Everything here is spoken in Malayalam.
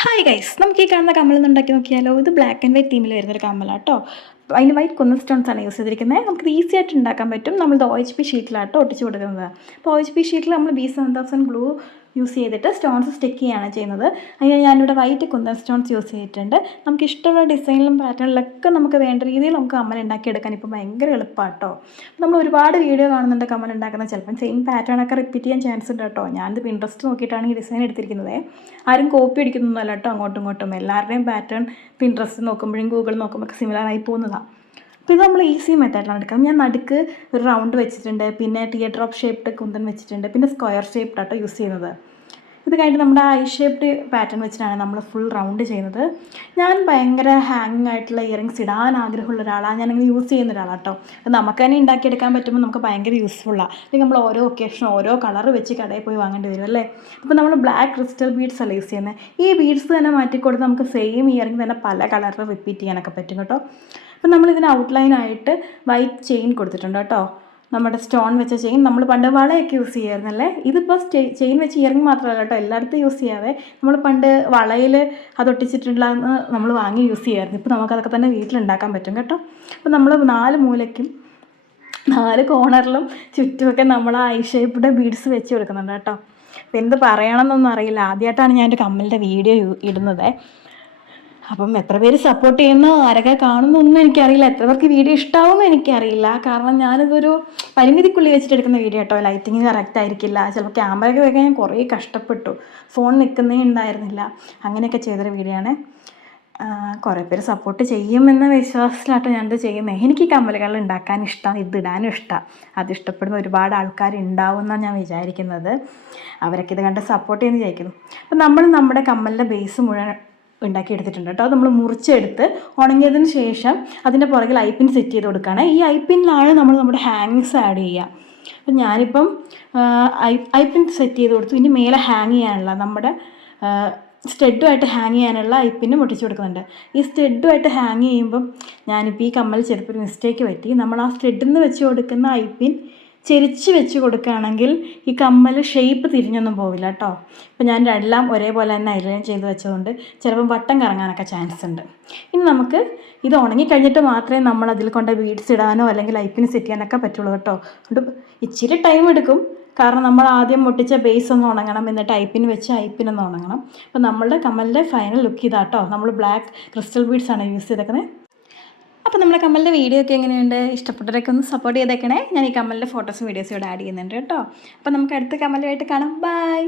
ഹായ് ഗൈസ്, നമുക്ക് ഈ കാണുന്ന കമ്മലൊന്നും ഉണ്ടാക്കി നോക്കിയാലോ. ഇത് ബ്ലാക്ക് ആൻഡ് വൈറ്റ് തീമിൽ വരുന്നൊരു കമ്മലാട്ടോ. അതിന് വൈറ്റ് കുന്ന സ്റ്റോൺസ് ആണ് യൂസ് ചെയ്തിരിക്കുന്നത്. നമുക്ക് ഈസി ആയിട്ട് ഉണ്ടാക്കാൻ പറ്റും. നമ്മൾ OHP ഷീറ്റിലാട്ടോ ഒട്ടിച്ച് കൊടുക്കുന്നത്. അപ്പോൾ OHP ഷീറ്റിൽ നമ്മൾ B7000 ഗ്ലൂ യൂസ് ചെയ്തിട്ട് സ്റ്റോൺസ് സ്റ്റിക്ക് ചെയ്യുകയാണ് ചെയ്യുന്നത്. അതിന് ഞാനിവിടെ വൈറ്റ് കുന്തൻ സ്റ്റോൺസ് യൂസ് ചെയ്തിട്ടുണ്ട്. നമുക്ക് ഇഷ്ടമുള്ള ഡിസൈനിലും പാറ്റേണിലൊക്കെ നമുക്ക് വേണ്ട രീതിയിൽ നമുക്ക് കമ്മൽ ഉണ്ടാക്കിയെടുക്കാൻ ഇപ്പോൾ ഭയങ്കര എളുപ്പമാട്ടോ. നമ്മൾ ഒരുപാട് വീഡിയോ കാണുന്നുണ്ട് കമ്മൽ ഉണ്ടാക്കുന്നത്. ചിലപ്പം സെയിം പാറ്റേൺ ഒക്കെ റിപ്പീറ്റ് ചെയ്യാൻ ചാൻസ് ഉണ്ട് കേട്ടോ. ഞാനിത് പിൻട്രസ്റ്റ് നോക്കിയിട്ടാണ് ഈ ഡിസൈൻ എടുത്തിരിക്കുന്നത്. ആരും കോപ്പി അടിക്കുന്നൊന്നുമല്ല കേട്ടോ. അങ്ങോട്ടും ഇങ്ങോട്ടും എല്ലാവരുടെയും പാറ്റേൺ പിൻട്രസ്റ്റ് നോക്കുമ്പോഴും ഗൂഗിൾ നോക്കുമ്പോൾ ഒക്കെ സിമിലർ ആയി പോകുന്നതാണ്. അപ്പോൾ ഇത് നമ്മൾ ഈസി മെത്തേഡിലാണ് എടുക്കുന്നത്. ഞാൻ നടുക്ക് ഒരു റൗണ്ട് വെച്ചിട്ടുണ്ട്, പിന്നെ ടിയർ ഡ്രോപ്പ് ഷേപ്ഡ് കുന്തൻ വെച്ചിട്ടുണ്ട്, പിന്നെ സ്ക്വയർ ഷേപ്ഡ് ആട്ടോ യൂസ് ചെയ്യുന്നത്. ഇത് കഴിഞ്ഞിട്ട് നമ്മുടെ ഐ ഷേപ്ഡ് പാറ്റേൺ വെച്ചിട്ടാണ് നമ്മൾ ഫുൾ റൗണ്ട് ചെയ്യുന്നത്. ഞാൻ ഭയങ്കര ഹാങ്ങിങ് ആയിട്ടുള്ള ഇയറിങ്സ് ഇടാൻ ആഗ്രഹമുള്ള ഒരാളാണ്. ഞാനങ്ങനെ യൂസ് ചെയ്യുന്ന ഒരാളാണ് കേട്ടോ. അത് നമുക്ക് തന്നെ ഉണ്ടാക്കിയെടുക്കാൻ പറ്റുമ്പോൾ നമുക്ക് ഭയങ്കര യൂസ്ഫുള്ളാണ്. അല്ലെങ്കിൽ നമ്മൾ ഓരോ ഒക്കേഷനും ഓരോ കളർ വെച്ച് കടയിൽ പോയി വാങ്ങേണ്ടി വരും അല്ലേ. അപ്പോൾ നമ്മൾ ബ്ലാക്ക് ക്രിസ്റ്റൽ ബീഡ്സ് അല്ല യൂസ് ചെയ്യുന്നത്. ഈ ബീഡ്സ് തന്നെ മാറ്റിക്കൊടുത്ത് നമുക്ക് സെയിം ഇയറിങ് തന്നെ പല കളറിൽ റിപ്പീറ്റ് ചെയ്യാനൊക്കെ പറ്റും കേട്ടോ. അപ്പം നമ്മളിതിന് ഔട്ട്ലൈനായിട്ട് വൈറ്റ് ചെയിൻ കൊടുത്തിട്ടുണ്ട് കേട്ടോ. നമ്മുടെ സ്റ്റോൺ വെച്ച ചെയിൻ നമ്മൾ പണ്ട് വളയൊക്കെ യൂസ് ചെയ്യായിരുന്നല്ലേ. ഇതിപ്പോൾ ചെയിൻ വെച്ച് ഇയറിങ് മാത്രമല്ല കേട്ടോ, എല്ലായിടത്തും യൂസ് ചെയ്യാവേ. നമ്മൾ പണ്ട് വളയിൽ അതൊട്ടിച്ചിട്ടുള്ളതെന്ന് നമ്മൾ വാങ്ങി യൂസ് ചെയ്യായിരുന്നു. ഇപ്പോൾ നമുക്കതൊക്കെ തന്നെ വീട്ടിലുണ്ടാക്കാൻ പറ്റും കേട്ടോ. അപ്പോൾ നമ്മൾ 4 മൂലയ്ക്കും 4 കോർണറിലും ചുറ്റുമൊക്കെ നമ്മൾ ഐ ഷേപ്പിൻ്റെ ബീഡ്സ് വെച്ച് കൊടുക്കുന്നുണ്ട് കേട്ടോ. അപ്പോൾ എന്ത് പറയണമെന്നൊന്നും അറിയില്ല. ആദ്യമായിട്ടാണ് ഞാനൊരു കമ്മലിൻ്റെ വീഡിയോ ഇടുന്നത്. അപ്പം എത്ര പേര് സപ്പോർട്ട് ചെയ്യുന്നു, ആരൊക്കെ കാണുന്നൊന്നും എനിക്കറിയില്ല. എത്ര പേർക്ക് വീഡിയോ ഇഷ്ടമാവുമെന്ന് എനിക്കറിയില്ല. കാരണം ഞാനിതൊരു പരിമിതിക്കുള്ളിൽ വെച്ചിട്ട് എടുക്കുന്ന വീഡിയോ കേട്ടോ. ലൈറ്റിങ് കറക്റ്റ് ആയിരിക്കില്ല. ചിലപ്പോൾ ക്യാമറയൊക്കെ വെക്കാൻ ഞാൻ കുറേ കഷ്ടപ്പെട്ടു. ഫോൺ നിൽക്കുന്നേ ഉണ്ടായിരുന്നില്ല. അങ്ങനെയൊക്കെ ചെയ്തൊരു വീഡിയോ ആണ്. കുറേ പേര് സപ്പോർട്ട് ചെയ്യുമെന്ന വിശ്വാസത്തിലാട്ടോ ഞാനിത് ചെയ്യുന്നത്. എനിക്ക് കമ്മലുകൾ ഉണ്ടാക്കാൻ ഇഷ്ടം, ഇതിടാനും ഇഷ്ടം. അത് ഇഷ്ടപ്പെടുന്ന ഒരുപാട് ആൾക്കാരുണ്ടാവും എന്നാണ് ഞാൻ വിചാരിക്കുന്നത്. അവരൊക്കെ ഇത് കണ്ട് സപ്പോർട്ട് ചെയ്യുമെന്ന് വിചാരിക്കുന്നു. അപ്പം നമ്മൾ നമ്മുടെ കമ്മലിൻ്റെ ബേസ് മുഴുവൻ ഉണ്ടാക്കിയെടുത്തിട്ടുണ്ട് കേട്ടോ. അത് നമ്മൾ മുറിച്ചെടുത്ത് ഉണങ്ങിയതിന് ശേഷം അതിൻ്റെ പുറകിൽ ഐപ്പിൻ സെറ്റ് ചെയ്ത് കൊടുക്കുകയാണ്. ഈ ഐപ്പിനിലാണ് നമ്മൾ നമ്മുടെ ഹാങ്ങിങ്സ് ആഡ് ചെയ്യുക. അപ്പം ഞാനിപ്പം ഐപ്പിൻ സെറ്റ് ചെയ്ത് കൊടുത്തു. ഇനി മേലെ ഹാങ് ചെയ്യാനുള്ള നമ്മുടെ സ്റ്റെഡുമായിട്ട് ഹാങ് ചെയ്യാനുള്ള ഐപ്പിനും ഒട്ടിച്ച് കൊടുക്കുന്നുണ്ട്. ഈ സ്റ്റെഡുമായിട്ട് ഹാങ് ചെയ്യുമ്പം ഞാനിപ്പോൾ ഈ കമ്മൽ ചിലപ്പോൾ ഒരു മിസ്റ്റേക്ക് പറ്റി. നമ്മൾ ആ സ്റ്റെഡിൽ നിന്ന് വെച്ച് കൊടുക്കുന്ന ഐപ്പിൻ ചെരിച്ച് വെച്ച് കൊടുക്കുകയാണെങ്കിൽ ഈ കമ്മൽ ഷേപ്പ് തിരിഞ്ഞൊന്നും പോവില്ല കേട്ടോ. ഇപ്പം ഞാൻ എല്ലാം ഒരേപോലെ തന്നെ അലൈൻ ചെയ്ത് വെച്ചതുകൊണ്ട് ചിലപ്പം വട്ടം കറങ്ങാനൊക്കെ ചാൻസ് ഉണ്ട്. ഇനി നമുക്ക് ഇത് ഉണങ്ങിക്കഴിഞ്ഞിട്ട് മാത്രമേ നമ്മൾ അതിൽ കൊണ്ട് ബീഡ്സ് ഇടാനോ അല്ലെങ്കിൽ ഐപ്പിന് സെറ്റ് ചെയ്യാനൊക്കെ പറ്റുള്ളൂ കേട്ടോ. അതുകൊണ്ട് ഇച്ചിരി ടൈം എടുക്കും. കാരണം നമ്മൾ ആദ്യം മുട്ടിച്ച ബേസ് ഒന്ന് ഉണങ്ങണം, എന്നിട്ട് ഐപ്പിന് വെച്ച് ഐപ്പിനൊന്ന് ഉണങ്ങണം. അപ്പോൾ നമ്മളുടെ കമ്മലിൻ്റെ ഫൈനൽ ലുക്ക് ഇതാട്ടോ. നമ്മൾ ബ്ലാക്ക് ക്രിസ്റ്റൽ ബീഡ്സ് ആണ് യൂസ് ചെയ്തേക്കുന്നത്. അപ്പോൾ നമ്മുടെ കമ്മലിൻ്റെ വീഡിയോ ഒക്കെ എങ്ങനെയുണ്ട്? ഇഷ്ടപ്പെട്ടവരൊക്കെ ഒന്ന് സപ്പോർട്ട് ചെയ്തേക്കണേ. ഞാൻ ഈ കമ്മലിൻ്റെ ഫോട്ടോസും വീഡിയോസും ഇവിടെ ആഡ് ചെയ്യുന്നുണ്ട് കേട്ടോ. അപ്പോൾ നമുക്ക് അടുത്ത കമ്മലുമായിട്ട് കാണാം. ബൈ.